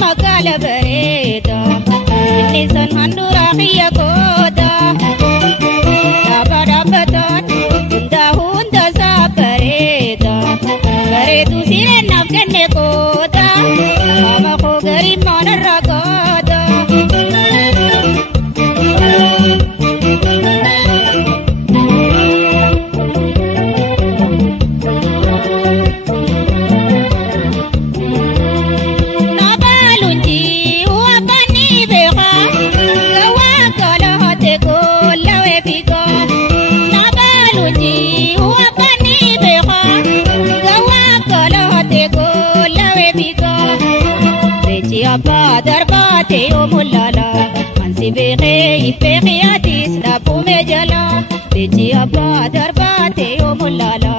magala bareda innisan handura khiyya koda dabadabatan hunda sabareda baredu siren nafkanne koda mama ko garin manarra koda darbate o mulala ansi beqe ifeqi atis la pume jala beji abba darbate o mulala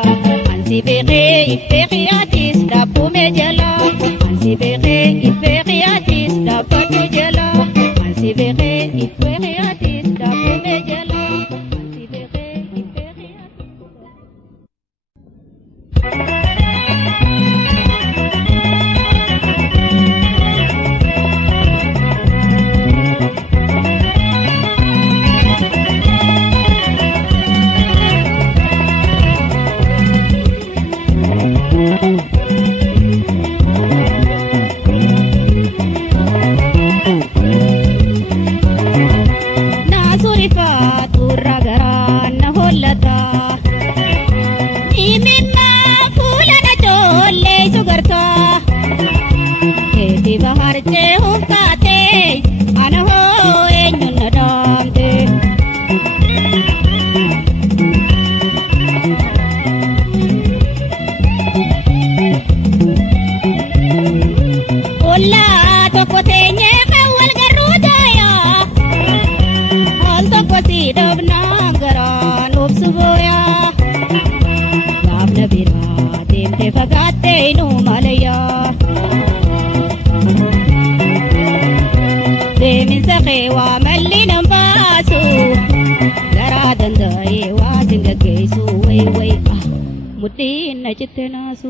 ansi beqe ifeqi atis la pume jala ansi beqe ifeqi atis la pume jala ansi beqe ifeqi atis la pume jala ansi beqe ifeqi mutin na chitnasu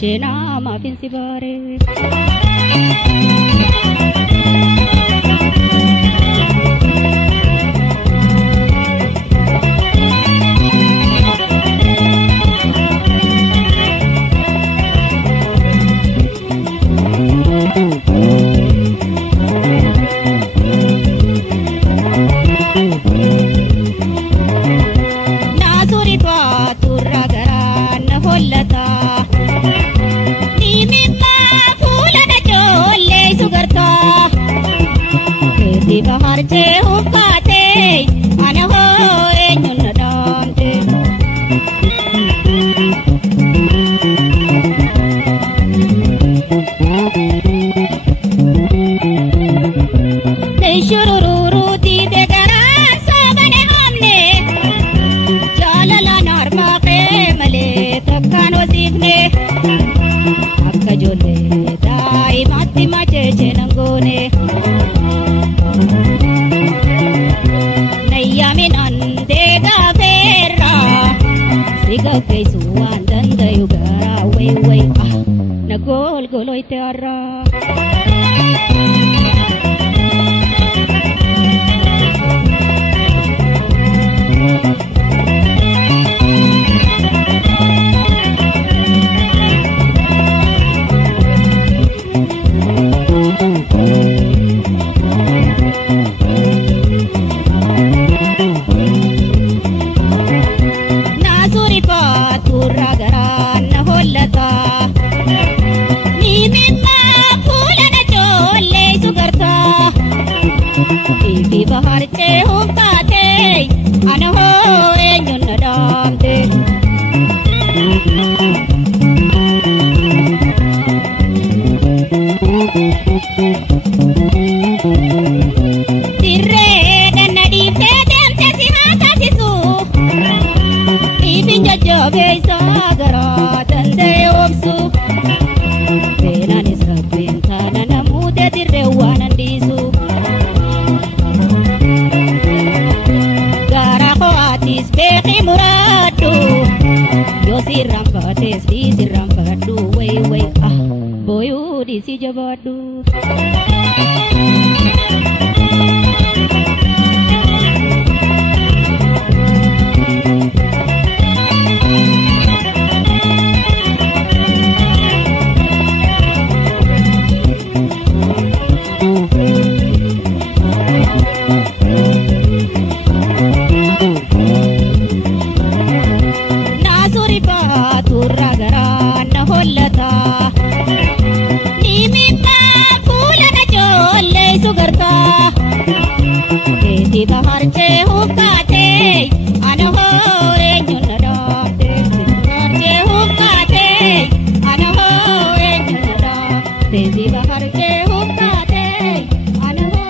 Shena ma fin sibare Nagol goloy te arra harche humpate anaho enyun nadamte tirre danadi pedem tesi hata sisu ibinja jobe sagara tande omsu benani sabin kana namude tirre wanandisu gara ko atis beki muradu yo siram pates di siram padu way way ah boyu di si jabadu harche hukate anaho enyun nadamte harche hukate anaho enyun nadamte diva harche hukate anaho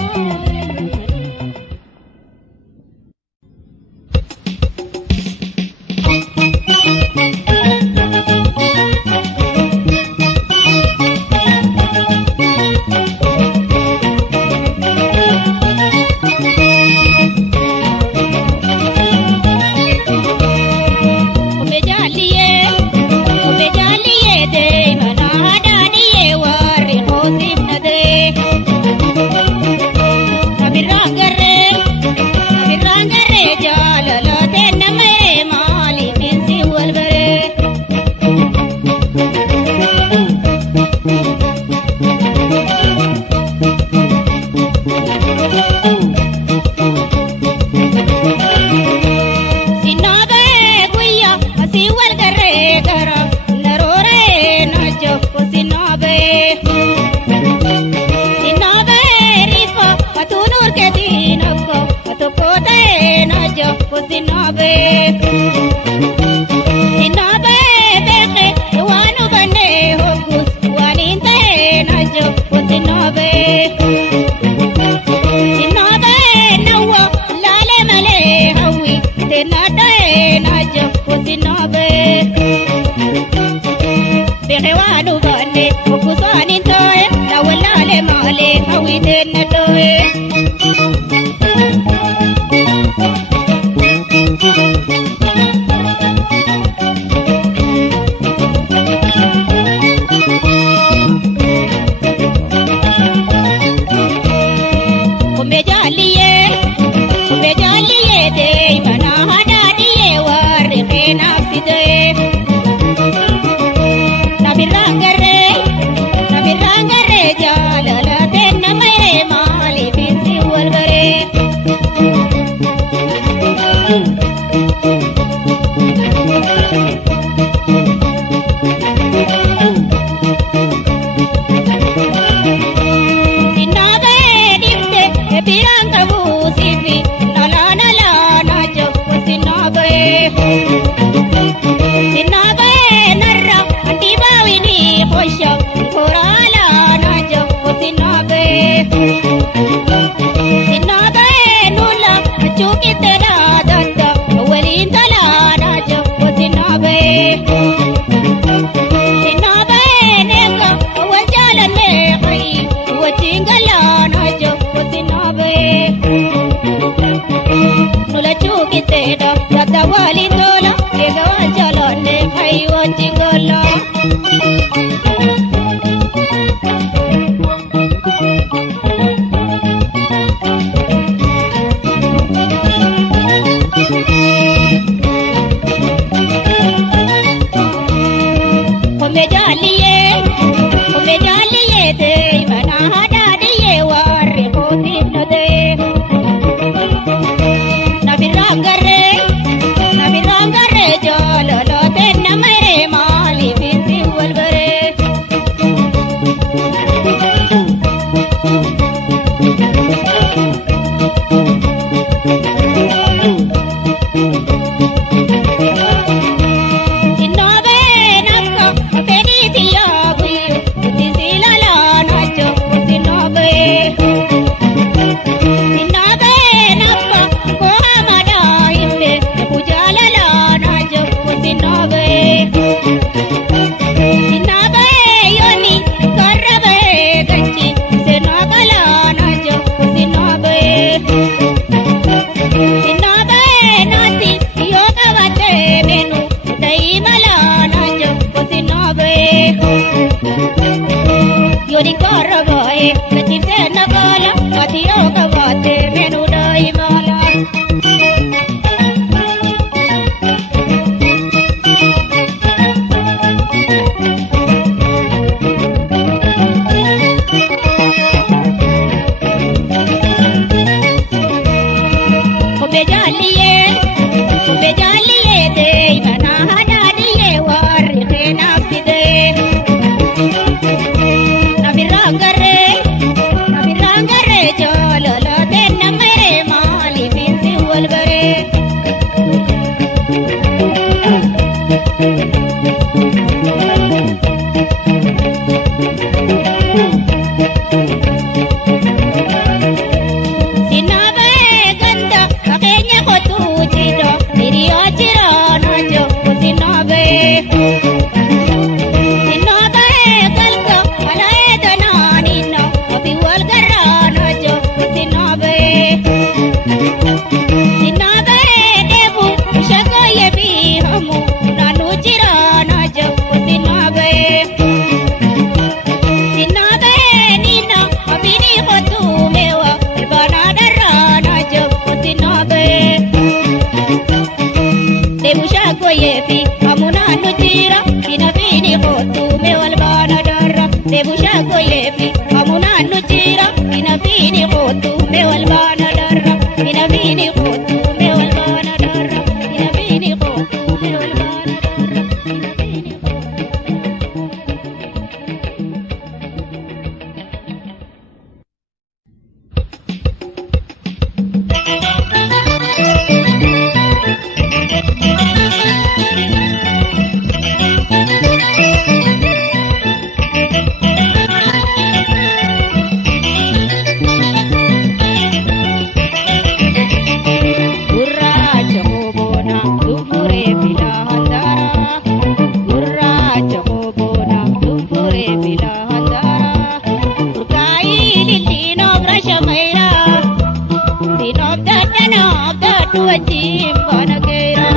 Jodi karabae, kachipse nagala, atiyo kavate menu daimala. Obe jaliye de mana hadadiye war khena pide. Nabirangare jololo de namere mali binti walbare. Sinabe ganda makenya kotu chido miriyo chirano jo sinabe. Sinabe kalka malae dananino api walgarano jo sinabe. Sinabe debu shako yebi hamu nanu chirano jo sinabe. Sinabe nina abini kotu mewa bana darana jo sinabe. Debu shako yebi hamu nanu chira inabini kotu mewal bana darra. Debu shako yebi hamu nanu chira inabini kotu mewal bana darra. Inabini kotu mewal bana darra. Inabini kotu mewal bana darra. Inabini kotu. Gurracha hobona dupure bilahandara. Gurracha hobona dupure bilahandara. Urgai lilino brashamaira. Dinob dadana dadu ajim banagera.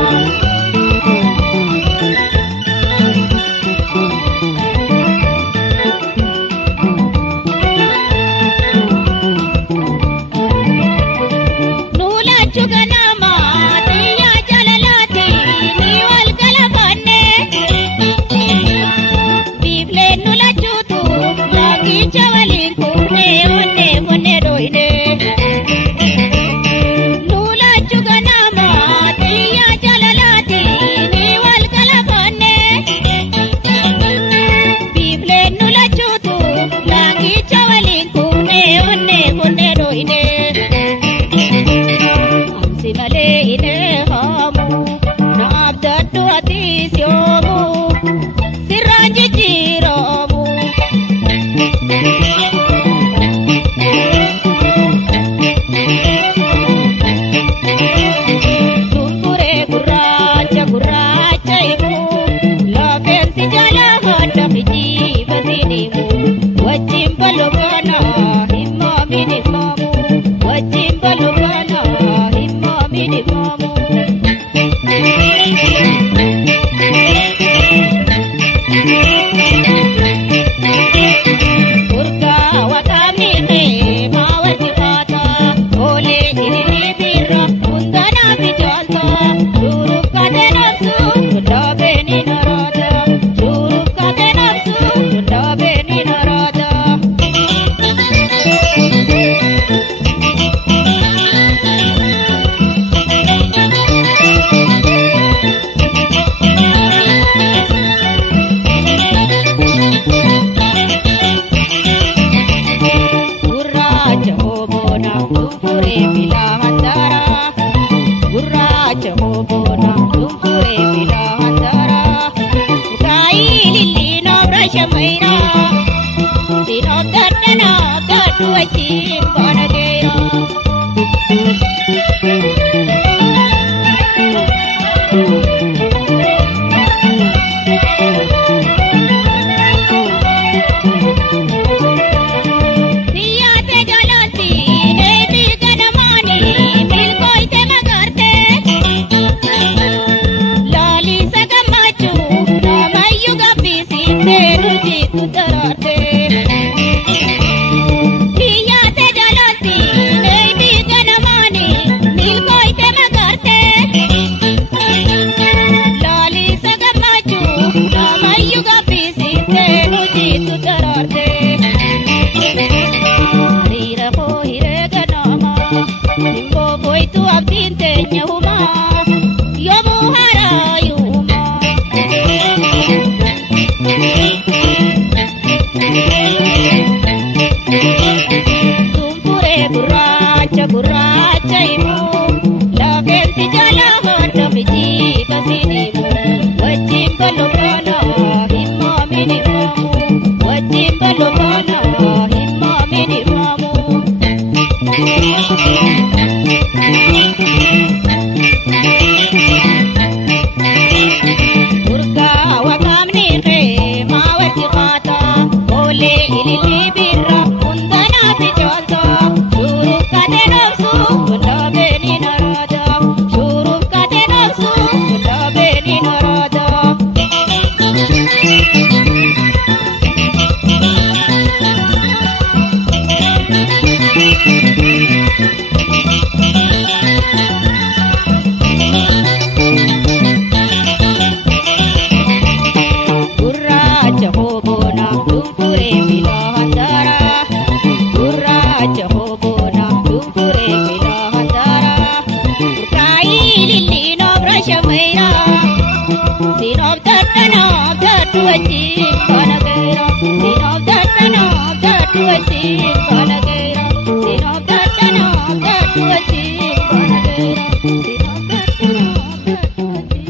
Nula chuganama tiya jalalati niwal kalabane. Bibile nula chutu lagi chawali kune one one roine. Nula chuganama tiya jalalati niwal kalabane. Bibile nula chutu lagi chawali kune one one roine. Amsimale ine hamu nabdatu atisyomu siraji jiramu. Tumpure gurracha imu lafensi jala handa kiji basinimu. Wajimbalogana himma minimamu. Wajimbalogana himma minimamu. Urga wakamine mawajibata ole ilili birra undana bijanta. Shuruf kate nafsu dabe ni narada. Shuruf kate nafsu dabe ni narada. Gurracha hobona dupure bilahandara. Gurracha hobona dupure bilahandara. Urgai lilino brashamaira. Dinob dadana dadu ajim banagera. Niyate jalati devi ganamani milkoi te magarte. Lali sagamachu ramayu gapisi teruji kutarate. Simbo boitu abdin tenya huma yomu harayuma Tumpure guracha imu Lafenti jala handa biji kasinimu Wajim balokana himma minimamu Wajim balokana himma minimamu Urga wakamni khe mawati khata Ole ilili birra undana bijata Shuru kate nafsu kunda beni narada Shuru kate nafsu kunda beni narada Gurracha hobona tumpure milahandara Gurracha hobona tumpure milahandara Ukai lilli no brashamaira Sinob datu achim kanagera Sinob datu achim kanagera Sinob datu achim kanagera Sinob datu achim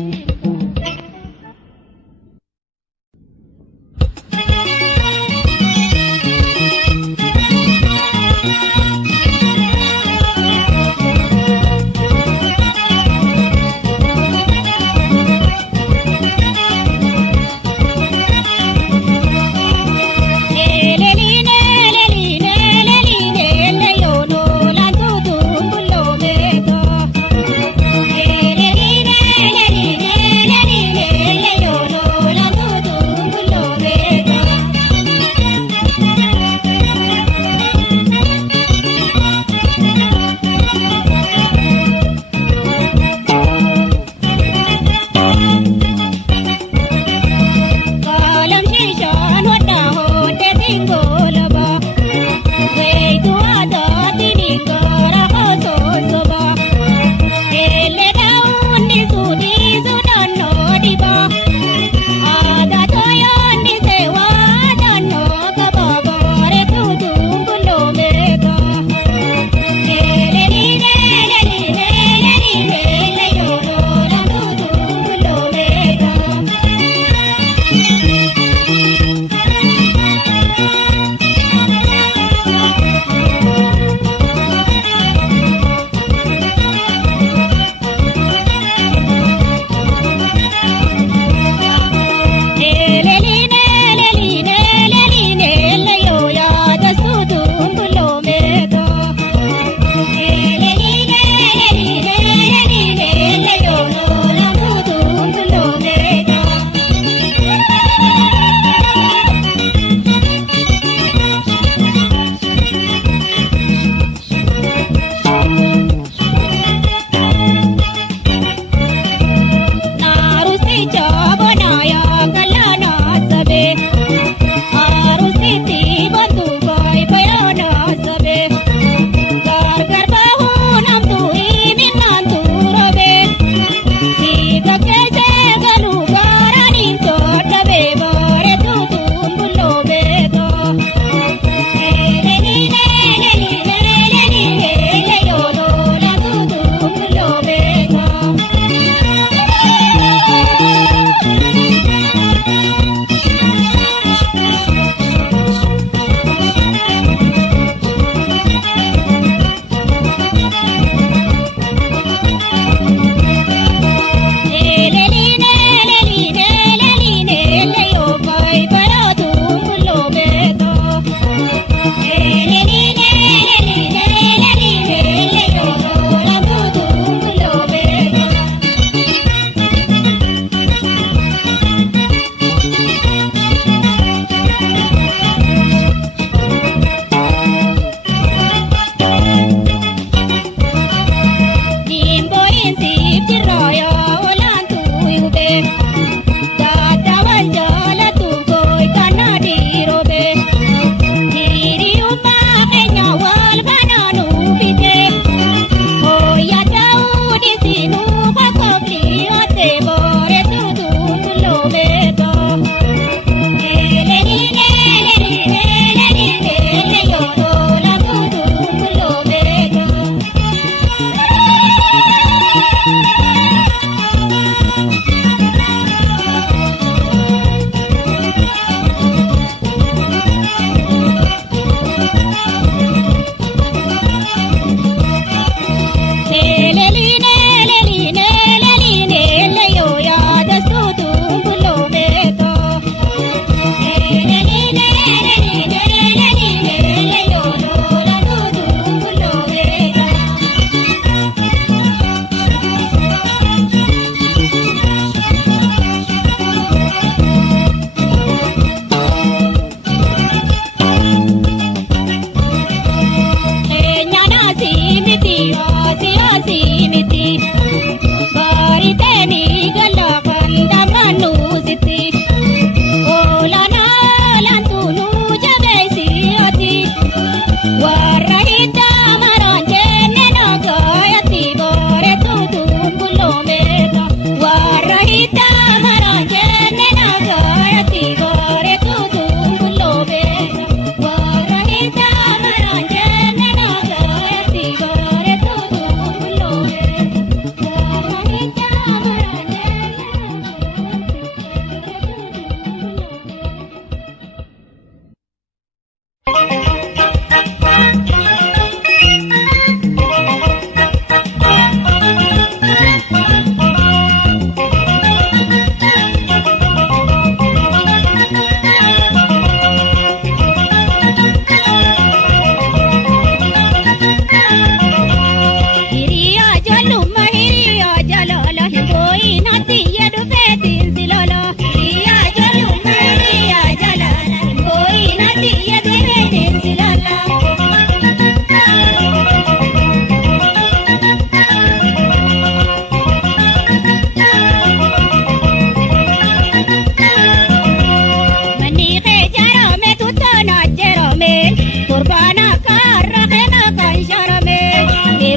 Leline, leline, leline, leyono, lantutu, bullo,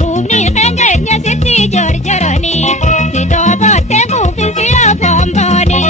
lubni kengenya sitti jarjarani sidobatte kufinsi afambani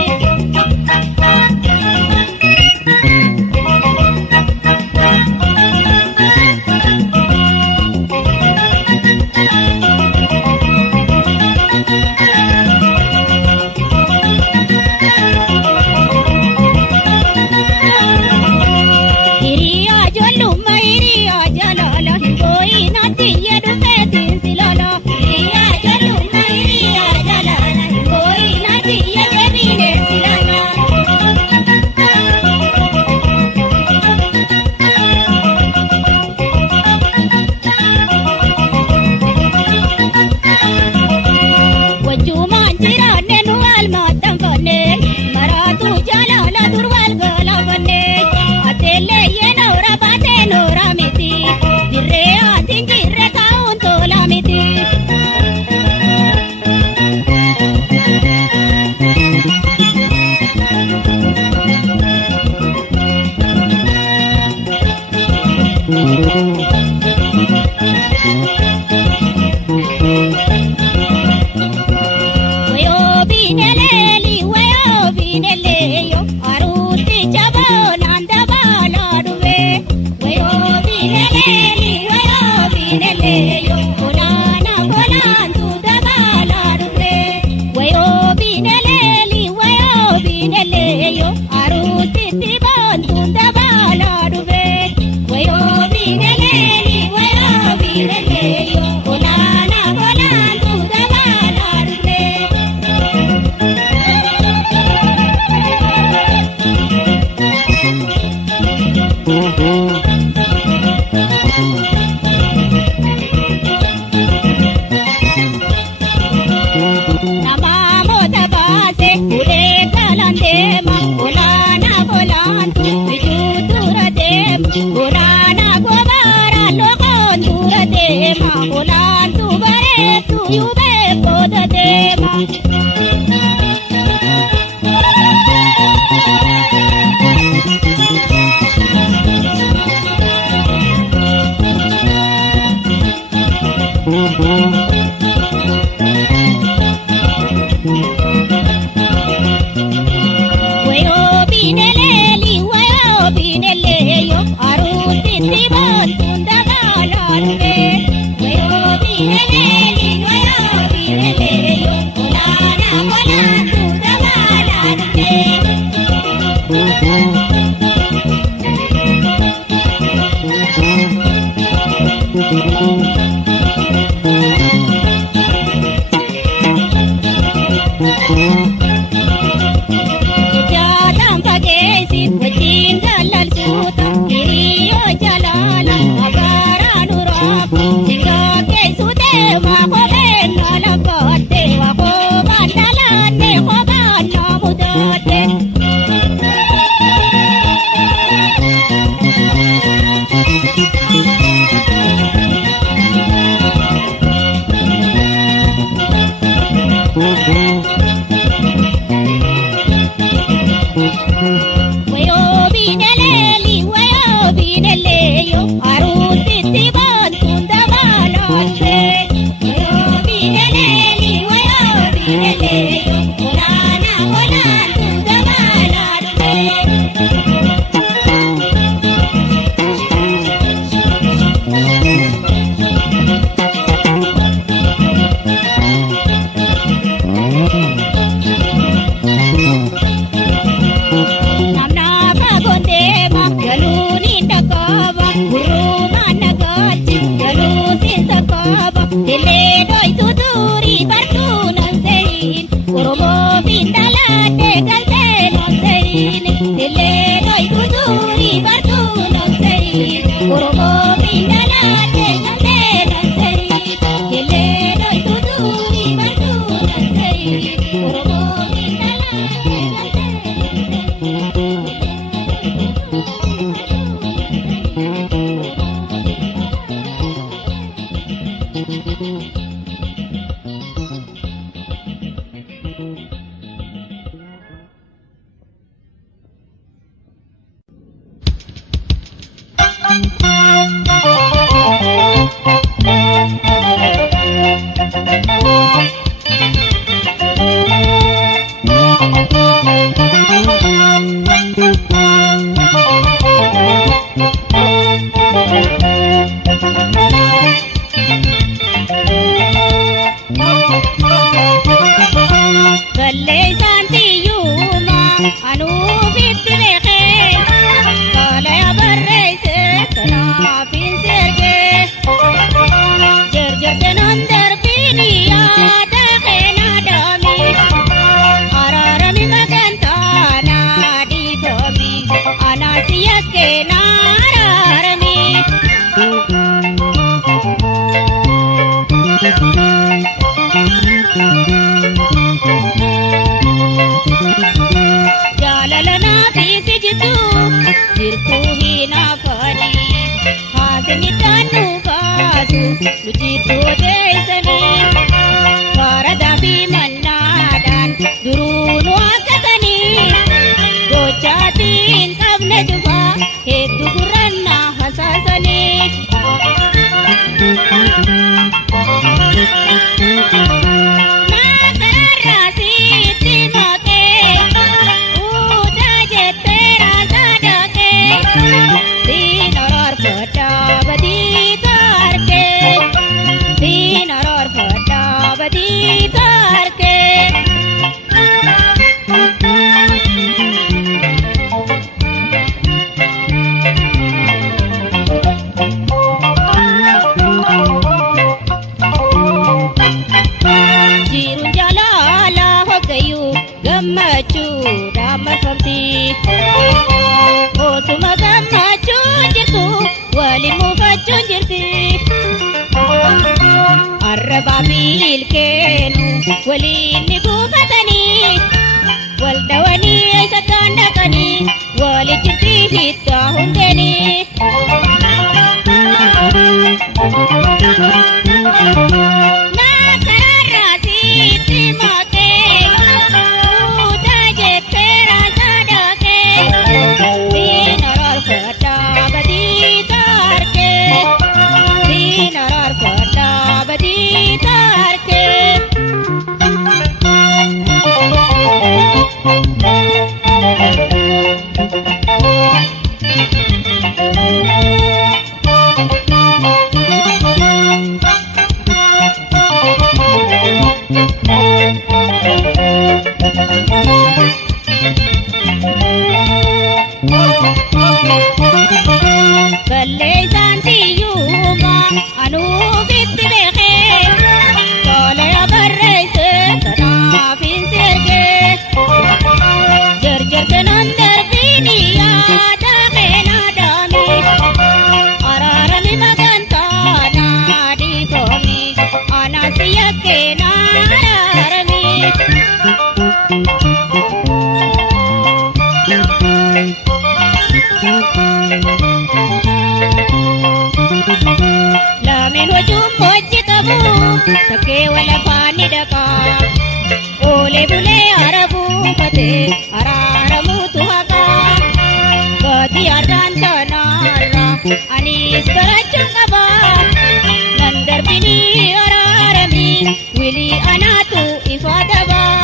Jaalalana fiisi jitu jirtuu hinaafanii haasini taanu baasu luchituu teessanii faradaa fi mannaadhaan duruunu akkasanii gochaatiin qabne dhufaa hedduu gurrannaa hasaasanii. Gammachuudhaan marfamti osuma gammachuun jirtu waliin muufachuun jirti arrabaa fi ilkeenu waliin ni buufatanii wal dhawanii eessattaan dhaqanii waliin jirti hiittaa hundeenii. Balleessaan siyyuuma anuu bitti beekee tolee barreessee kanaaf hin sirgee jarjartanaan darbiini yaada keenaa daami araarami magantaa naa dhiifami anaas yakkeenaa araarami. Lamin wajjum hojjetamu takkee walafaani dhaqaa oolee bulee arabuufatee araaramuutu haqaa baatii ardaan tanaarraa anis barachuun qabaa nan darbinii araaramii wilii anaatu ifaa dabaa.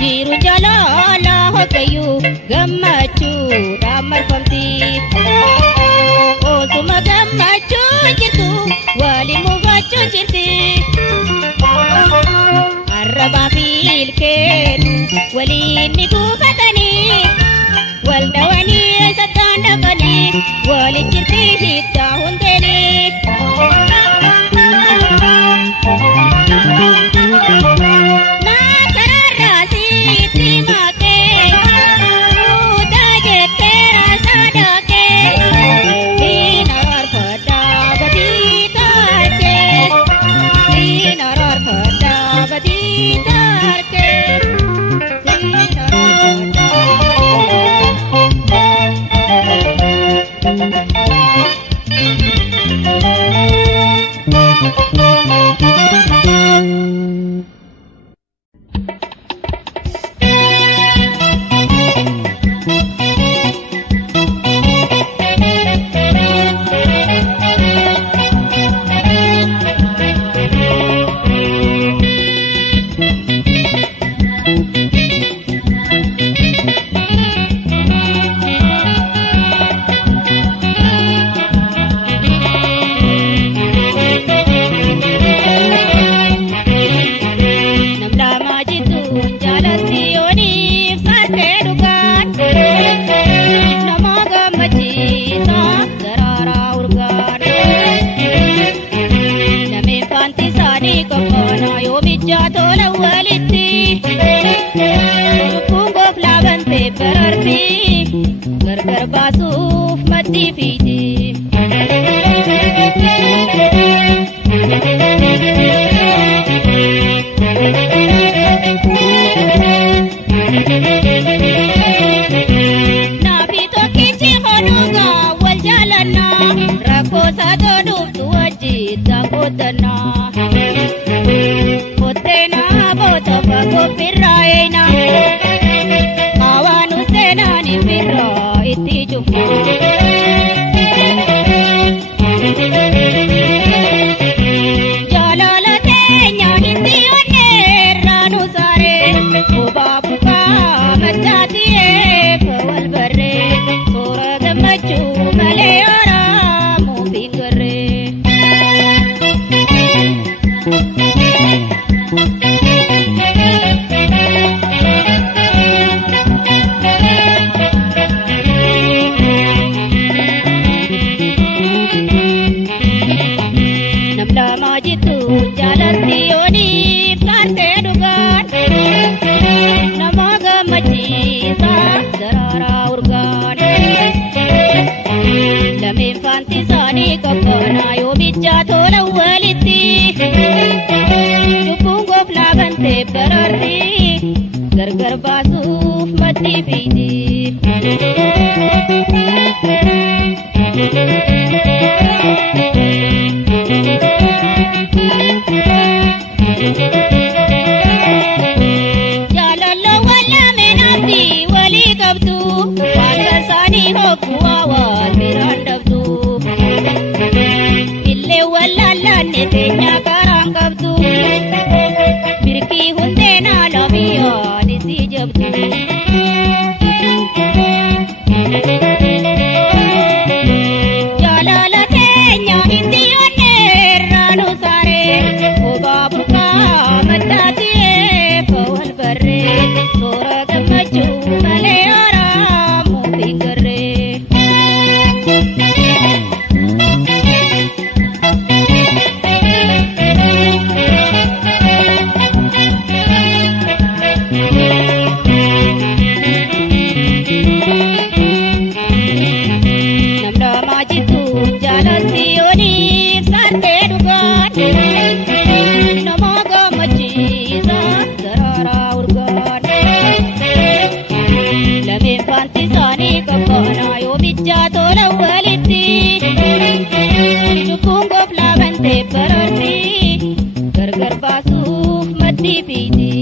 Jiru jalala hokayu gammachuudhaan marfamti osuma gammachuun jirtu waliin muufachuun jirti arrabaa fi ilkeenu waliin ni buufatanii wal dhawanii eessattaan dhaqanii waliin jirti hiittaa hundeenii. Thank you. bararti gargar baasuuf maddii fiiti. Naafi tokkichi hodhuugaa wal jaalannaa rakkoo saatoo dhuftu wajjin daakotannaa. Kotteenaa boota fagoo firraa eenaa hawaanu seenaan firraa itti cufnaa. Jaalala teenya hindi onneerraa nu saaree obaa bukaa machaatiyee wal barree toora gammachuu malee araamuu hin garree. Namlamaa jittu jaalatti yoonii kaartee dhugaan nama gammachiisa daraaraa urgaan. Lameen faanti isaanii qabbanaa yoo bijjaa tola walitti lubbuun goofnaa bantee bararti gargar baasuuf maddii fiiti. Jaalaloo wallameen abdii walii qabdu wanta isaanii hogguu waan biraan dhabdu. Illee wallaallanne teenyaa karaan qabdu birkii hundeenaa lamiyaan isii jabdu. Jaalala teenya hindi onneerraa nu saaree obaa bukaa machaatiyee wal barree toora gammachuu malee araamuu hin garree. Namlamaa jittu jaalatti yoonii kaartee dhugaan nama gammachiisa daraaraa urgaan. Lameen faanti isaanii qabbanaa yoo bijjaa tola walitti lubbuun goofnaa bantee bararti gargar baasuuf maddii fiiti.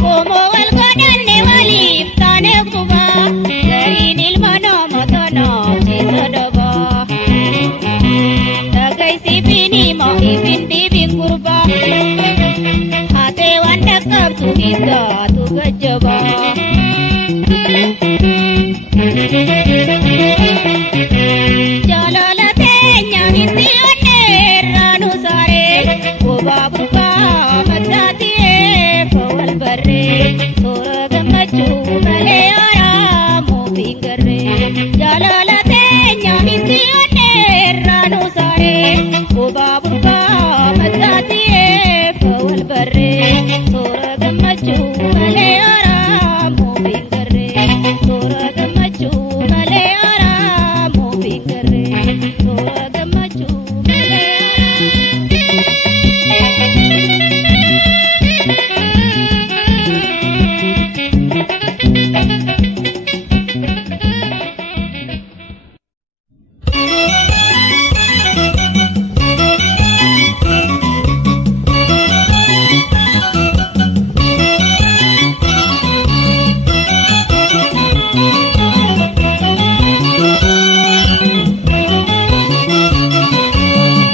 Komoo wal godhanne waliif taane qubaa gariin ilma nama tanaaf ciisa dhabaa. Dhagaysiifin hima ifin dhiibin gurbaa haatee waan dhaqqabdu hiddaatu gajjabaa. Jaalala teenya hindi onneerraa nu saaree obaa bukaa machaatiyee wal barree toora gammachuu malee araamuu hin garree. Jaalala teenya hindi onneerraa nu saaree obaa bukaa machaatiyee wal barree toora gammachuu malee araamuu hin garree. Toora gammachuu malee araamuu hin garree. Toora gammachuu malee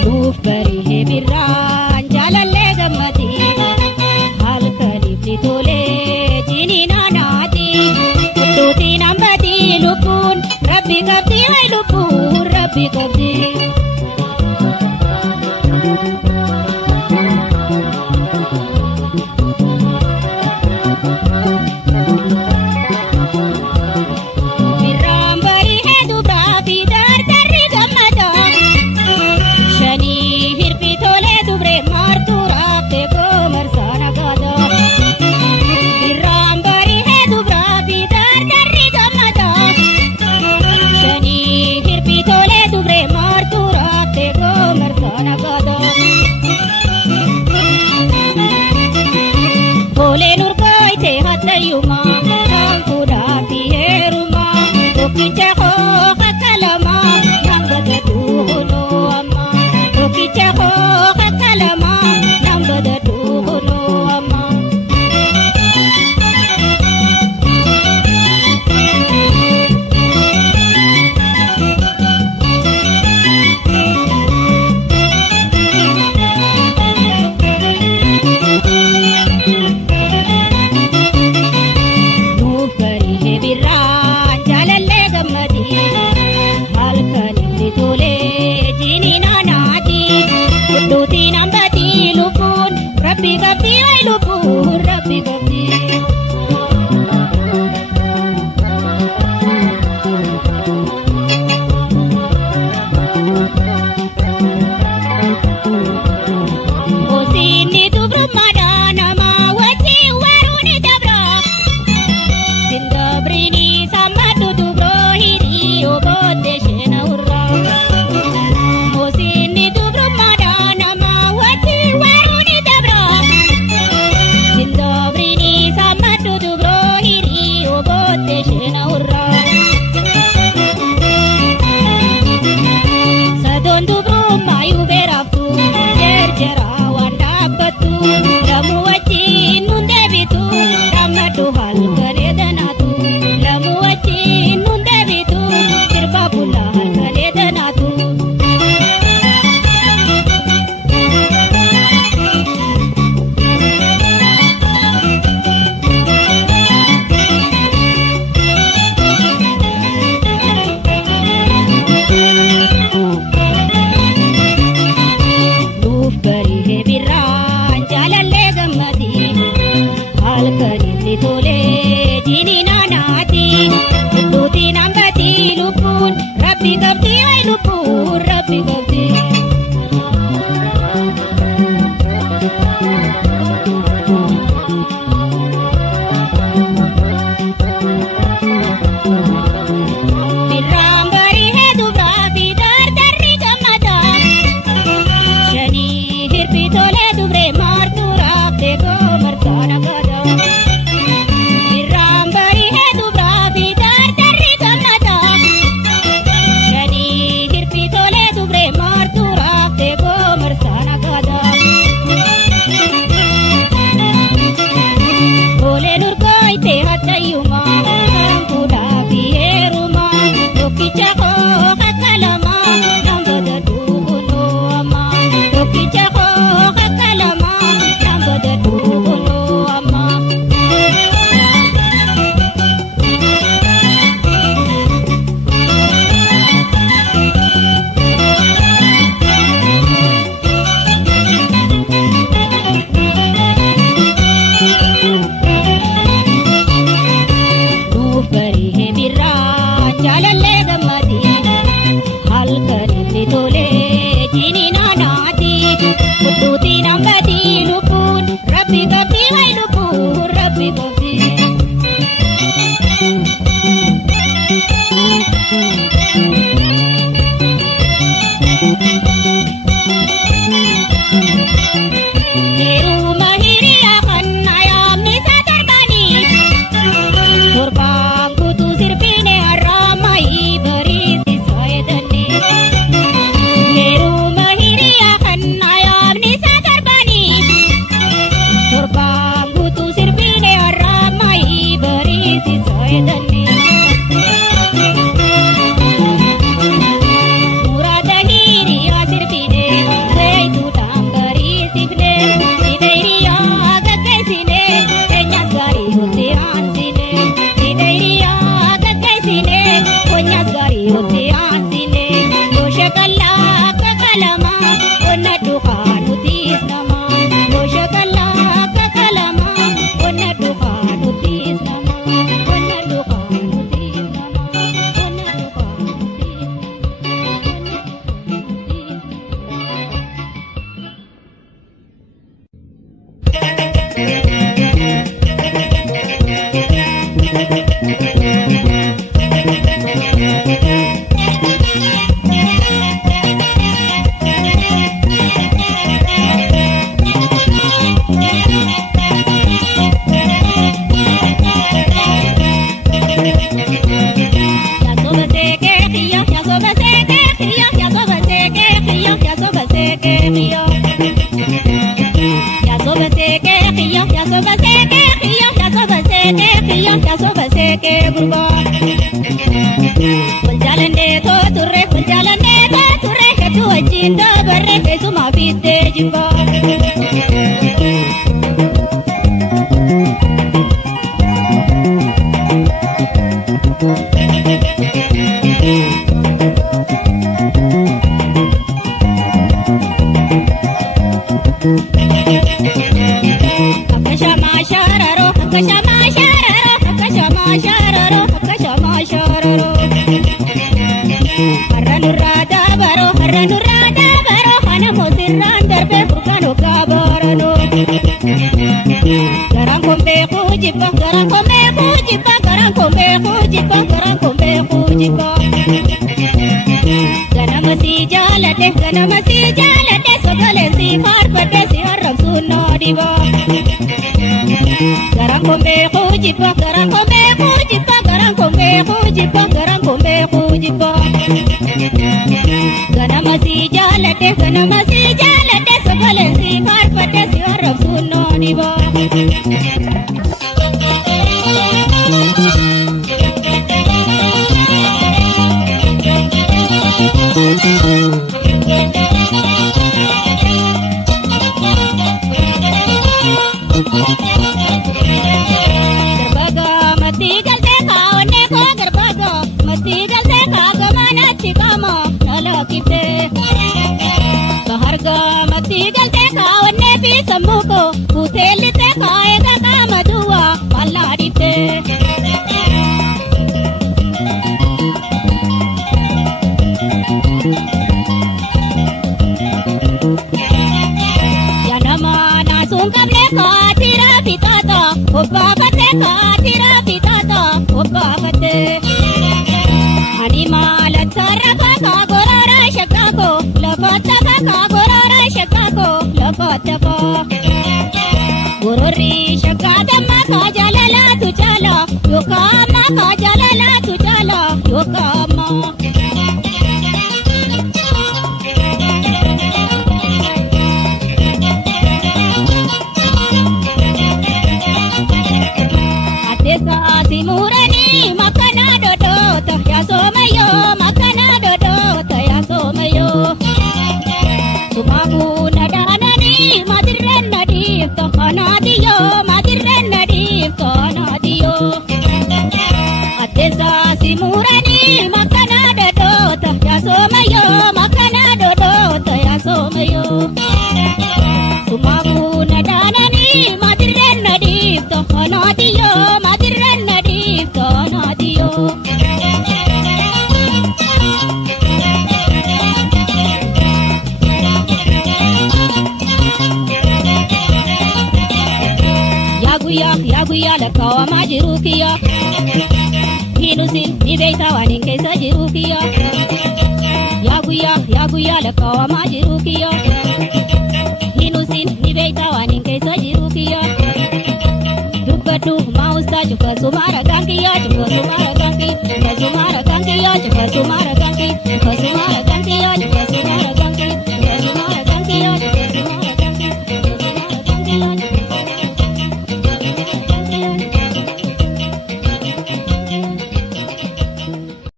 nuuf barihee birraan jaalallee gammadii halkaniif ni tolee jiniin aanaatii hudduutiin hambatii lubbuun rabbi qabdii hay lubbuun rabbi qabdii. Birraan barihee dubraa fi dardarri Tudutin ambati lupun Rabbi gabdi ay lupun Rabbi gabdi Osini dubru madana ma wati waruni dabra Sindabrini samadu dubro hiri obote shena urra Osini dubru madana ma wati waruni dabra Sindabrini samadu dubro hiri obote shena urra Sadon dubru mayu beraftu jerjera lamu wajin nunde bitu ramadu hal kare danatu lamu wajin nunde bitu sirba pula hal kare danatu Duf kari he birra jalalle gammadi hal karinni tole jini nanati tudutin ambati lupun Rabbi gabdi ay lupun Rabbi gabdi Birrambari he dubra bidar darri gammada shani hirpi tole dubre martu Dego martana gada Birrambari he dubra bidar darri gamada Shani hirpi tole dubre martura Dego martana gada Ole nurkoi te hatayuma Kampuda biheruma Loki chako kakalama Nambada duguno ama Loki chako kakalama Nambada duguno ama Duf kari he birra jalalle gammadi hal karinni tole jini nanati tudutin ambati lupun Rabbi gabdi ay lupun Rabbi gabdi Heru mahiri akan ayam nisa terbani Kurbang kutu sirpine aramai berisi sayadani Heru mahiri akan ayam nisa terbani Kurbang kutu sirpine aramai berisi sayadani Muradahiri asirpine Reitu tambari sifne Sidairia gaggaisine Kenyas gari hote ansine Sidairia gaggaisine Kenyas gari hote ansine Dosha kalla kakalama Onna dukan utis nama Dosha kalla kakalama Onna dukan utis nama Onna dukan utis nama Onna dukan utis Akashama shararo, akashama shararo, akashama shararo, akashama shararo. Harranurrada baro, hana mosirran darbe furkano kabarano. Garan kombe kujiba, garan kombe kujiba, garan kombe kujiba, garan kombe kujiba. Ganamasi jalate, sogale si farpate si haram sunno diba. Garan kombe kujiba, garan kombe kujiba, garan kombe kujiba, garan kombe kujiba. Ganamasi jalate, sogale si farpate si haram sunno diba. Garbaga mati galte kawanne ko garbaga mati galte kaga manatti kama nalakite. Baharga mati galte kawanne fi sammuko kutelite kaega kama duwa palladite. Katira pitata, obba kate katira pitata, obba kate. Anima la taraka ka gorora shakako, lapata ka gorora shakako, lapata ka. Gorori shakata ma ka jalala tu jala, yokama ka jalala tu jala, yokama. Simurani makana dodo ya somayo makana dodo ya somayo. Sumamu nadanani madirren nadif to kanadiyo madirren nadif to kanadiyo. Atesa simurani makana dodo ya somayo makana dodo ya somayo. Sumamu nadanani madirren nadif to kanadiyo madirren nadif to kanadiyo. Yaguya lakawa majirukiya. Hinusin nibeita wanin keessa jirukiya. Yaguya lakawa majirukiya. Hinusin nibeita wanin keessa jirukiya. Dubbadhu mausta chufa sumara kankiya chufa sumara kanki chufa sumara kankiya chufa sumara kanki.